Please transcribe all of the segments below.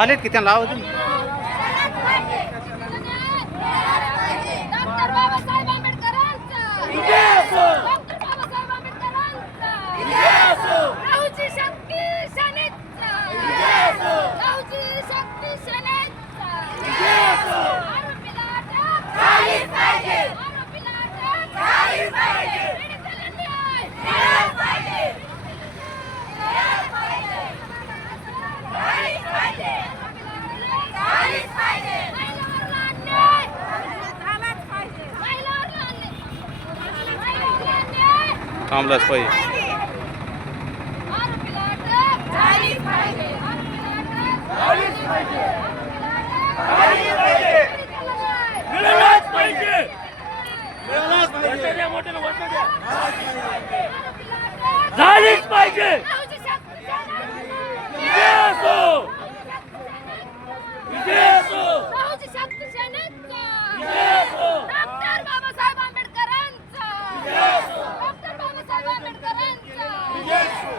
आलेत की त्यांना लावा तुम्ही. डॉक्टर बाबासाहेब आंबेडकरांचा डॉक्टर बाबासाहेब आंबेडकरांचा राहुजी शक्ती सेनेचा राहुजी शक्ती सेनेचा आरोपीला अटक झालीच पाहिजे आरोपीला अटक झालीच पाहिजे पीडितेला न्याय मिळालाच पाहिजे मिळालाच पाहिजे झालीच पाहिजे झालीच पाहिजे महिलांवरला अन्याय झालाच पाहिजे महिलांवरला अन्याय थांबलाच पाहिजे. आरोपीला अटक झालीच पाहिजे आरोपीला अटक झालीच पाहिजे झालीच पाहिजे पीडितेला न्याय मिळालाच पाहिजे. मिळालाच पाहिजे. आरोपीला अटक झालीच पाहिजे. राहुजी शक्ती विजय असो. विजय असो. राहुजी शक्ती सेनेचा विजय असो. डॉक्टर बाबासाहेब आंबेडकरांचा डॉक्टर बाबासाहेब आंबेडकरांचा विजय असो.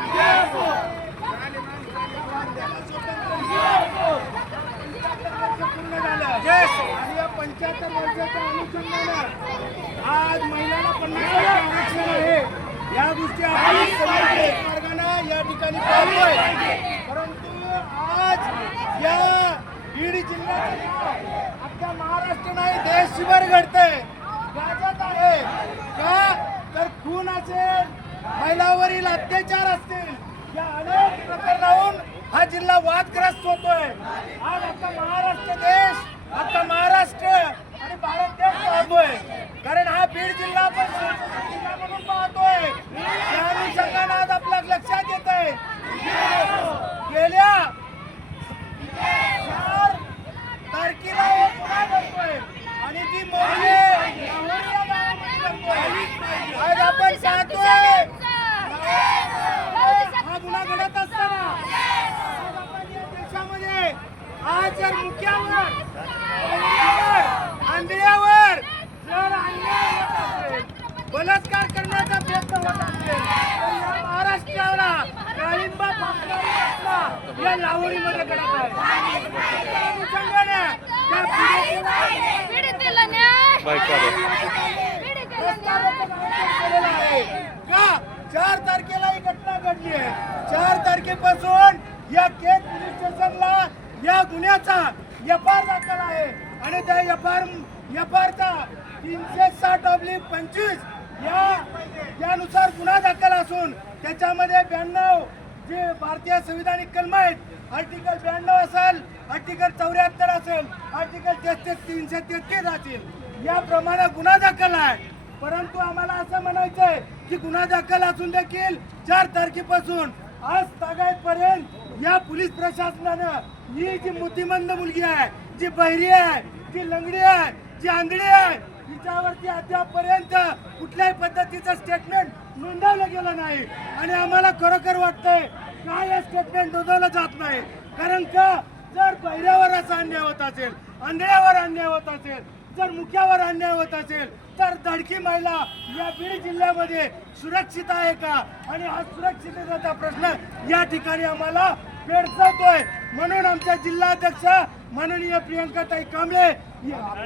विजय असो. आणि या 75 वर्षाच्या अनुषंगानं आज महिलांना 50% आरक्षण आहे. या गोष्टी आपण समाजाच्या मार्गाने या ठिकाणी पाहतोय. परंतु आज या बीड जिल्ह्याचं नाव अख्ख्या महाराष्ट्र नाही देशभर घडतंय, गाजत आहे. का तर खून असेल, महिलांवरील अत्याचार असतील, या अनेक प्रकरणाहून हा जिल्हा वादग्रस्त होतोय. आज अख्खा महाराष्ट्र देश, अख्खा महाराष्ट्र आणि भारत देश पाहतोय. कारण हा बीड जिल्हा आपण सुरक्षित जिल्हा म्हणून पाहतोय. त्या अनुषंगाने आज आपल्या लक्षात येत आहे गेल्या 4 तारखेला एक गुन्हा घडतोय आणि ती मोठी आज आपण पाहतोय. हा गुन्हा घडत असताना आज आपण या देशामध्ये आज जर मुख्यावर आंधळ्यावर जर अन्याय होत असेल, बलात्कार करण्याचा प्रयत्न होत असेल, तर या महाराष्ट्राला काळिंबा फासला या लावणीमध्ये घडत आहे. त्या अनुषंगाने त्या पीडितेला न्याय बायका पीडितेला न्याय केलेला आहे. का 4 तारखेला ही घटना घडली आहे. 4 तारखेपासून या केज पोलीस स्टेशनला या गुन्ह्याचा एफआर दाखल आहे आणि त्या एफआरचा 360/25 यानुसार गुन्हा दाखल असून त्याच्यामध्ये 92 जे भारतीय संविधानिक कलम आहेत, आर्टिकल 92 असेल, आर्टिकल 74 असेल, आर्टिकल 333 असेल, याप्रमाणे गुन्हा दाखल आहे. परंतु आम्हाला असं म्हणायचंय की गुन्हा दाखल असून देखील 4 तारखेपासून आज तागायतपर्यंत या पोलीस प्रशासनानं ही जी मूर्तिमंद मुलगी आहे, जी बहिरी आहे, जी लंगडी आहे, जी आंधळी आहे, तिच्यावरती अद्यापपर्यंत कुठल्याही पद्धतीचं स्टेटमेंट नोंदवलं गेलं नाही. आणि आम्हाला खरोखर वाटतंय का हे स्टेटमेंट नोंदवलं जात नाही. कारण का जर बहिऱ्यावर असा अन्याय होत असेल, आंधळ्यावर अन्याय होत असेल, जर मुख्यावर अन्याय होत असेल, तर धडकी महिला या बीड जिल्ह्यामध्ये सुरक्षित आहे का? आणि हा सुरक्षिततेचा प्रश्न या ठिकाणी आम्हाला भेडसावतोय. म्हणून आमच्या जिल्हाध्यक्ष माननीय प्रियंकाताई कांबळे,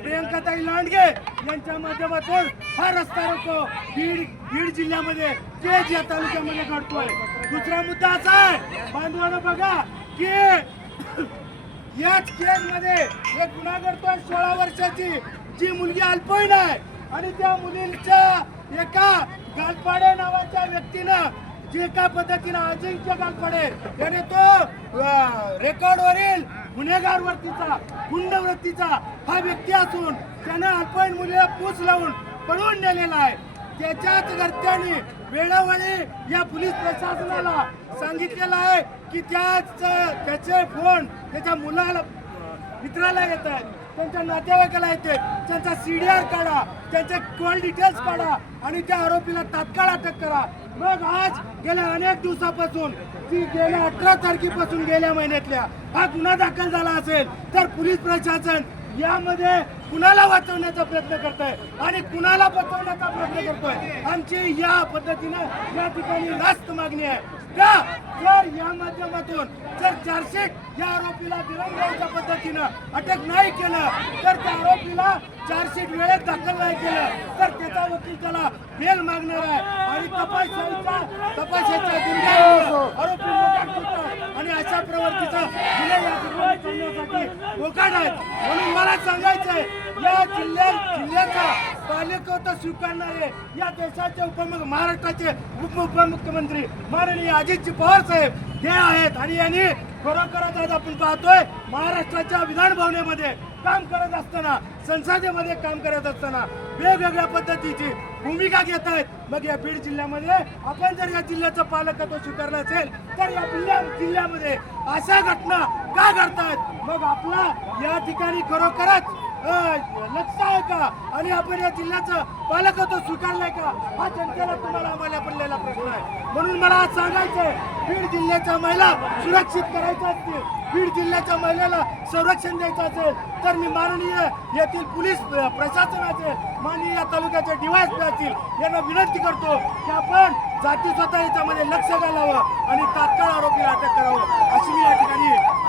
प्रियंकाताई लांडगे यांच्या माध्यमातून हा रस्ता रोको बीड जिल्ह्यामध्ये केज या तालुक्यामध्ये घडतोय. दुसरा मुद्दा असा आहे, बांधवांनो बघा की याच केजमध्ये एक गुन्हा घडतोय. 16 वर्षाची जी मुलगी अल्पवयीन आहे आणि त्या मुलीच्या एका गालपाडे नावाच्या व्यक्तीनं जे एका पद्धतीनं अजिंक्य गालपाडे त्याने तो रेकॉर्डवरील गुन्हेगार वृत्तीचा, गुंड वृत्तीचा हा व्यक्ती असून त्यानं अल्पवयीन मुलीला पूस लावून पळवून नेलेला आहे. त्याच्याच घरच्यांनी वेळोवेळी या पोलीस प्रशासनाला सांगितलेलं आहे की त्याचे फोन त्याच्या मुलाला मित्राला येत आहेत, त्यांच्या नातेवाईकाला येते, त्यांचा CDR काढा, त्यांचे कॉल डिटेल्स काढा आणि त्या आरोपीला तात्काळ अटक करा. मग आज गेल्या अनेक दिवसापासून ती गेल्या 18 तारखेपासून गेल्या महिन्यातल्या हा गुन्हा दाखल झाला असेल तर पोलीस प्रशासन यामध्ये कुणाला वाचवण्याचा प्रयत्न करतोय आणि कुणाला बचवण्याचा प्रयत्न करतोय. आमची या पद्धतीनं या ठिकाणी रास्त मागणी आहे का जर या माध्यमातून जर चार्जशीट या आरोपीला दिरंगाईच्या पद्धतीनं अटक नाही केलं तर त्या आरोपीला चार्जशीट वेळेत दाखल नाही केलं तर त्याचा वकील त्याला बेल मागणार आहे आणि तपासाच्या गुन्ह्यावर आरोपी मोकाट सुटतात आणि अशा प्रवृत्तीचा गुन्हे या ठिकाणी करण्यासाठी मोकाट आहेत. म्हणून मला सांगायचंय या जिल्ह्याचा पालकत्व स्वीकारणारे या देशाचे महाराष्ट्राचे उपमुख्यमंत्री माननीय अजितजी पवार साहेब हे आहेत आणि यांनी खरोखरच आज आपण पाहतोय महाराष्ट्राच्या विधान भवनामध्ये काम करत असताना संसदेमध्ये काम करत असताना वेगवेगळ्या पद्धतीची भूमिका घेत आहेत. मग या बीड जिल्ह्यामध्ये आपण जर या जिल्ह्याचं पालकत्व स्वीकारलं असेल तर या जिल्ह्यामध्ये अशा घटना का घडतायत. मग आपला या ठिकाणी खरोखरच लक्ष आहे का आणि आपण या जिल्ह्याचं पालकत्व स्वीकारलंय का हा जनतेला तुम्हाला आम्हाला पडलेला प्रश्न आहे. म्हणून मला आज सांगायचंय बीड जिल्ह्याच्या महिला सुरक्षित करायच्या असतील बीड जिल्ह्याच्या महिलेला संरक्षण द्यायचं असेल तर मी माननीय येथील पोलीस प्रशासनाचे माननीय तालुक्याचे DYSP असतील यांना विनंती करतो की आपण जाती स्वतः याच्यामध्ये लक्ष घालावं आणि तात्काळ आरोपीला अटक करावं अशी मी या ठिकाणी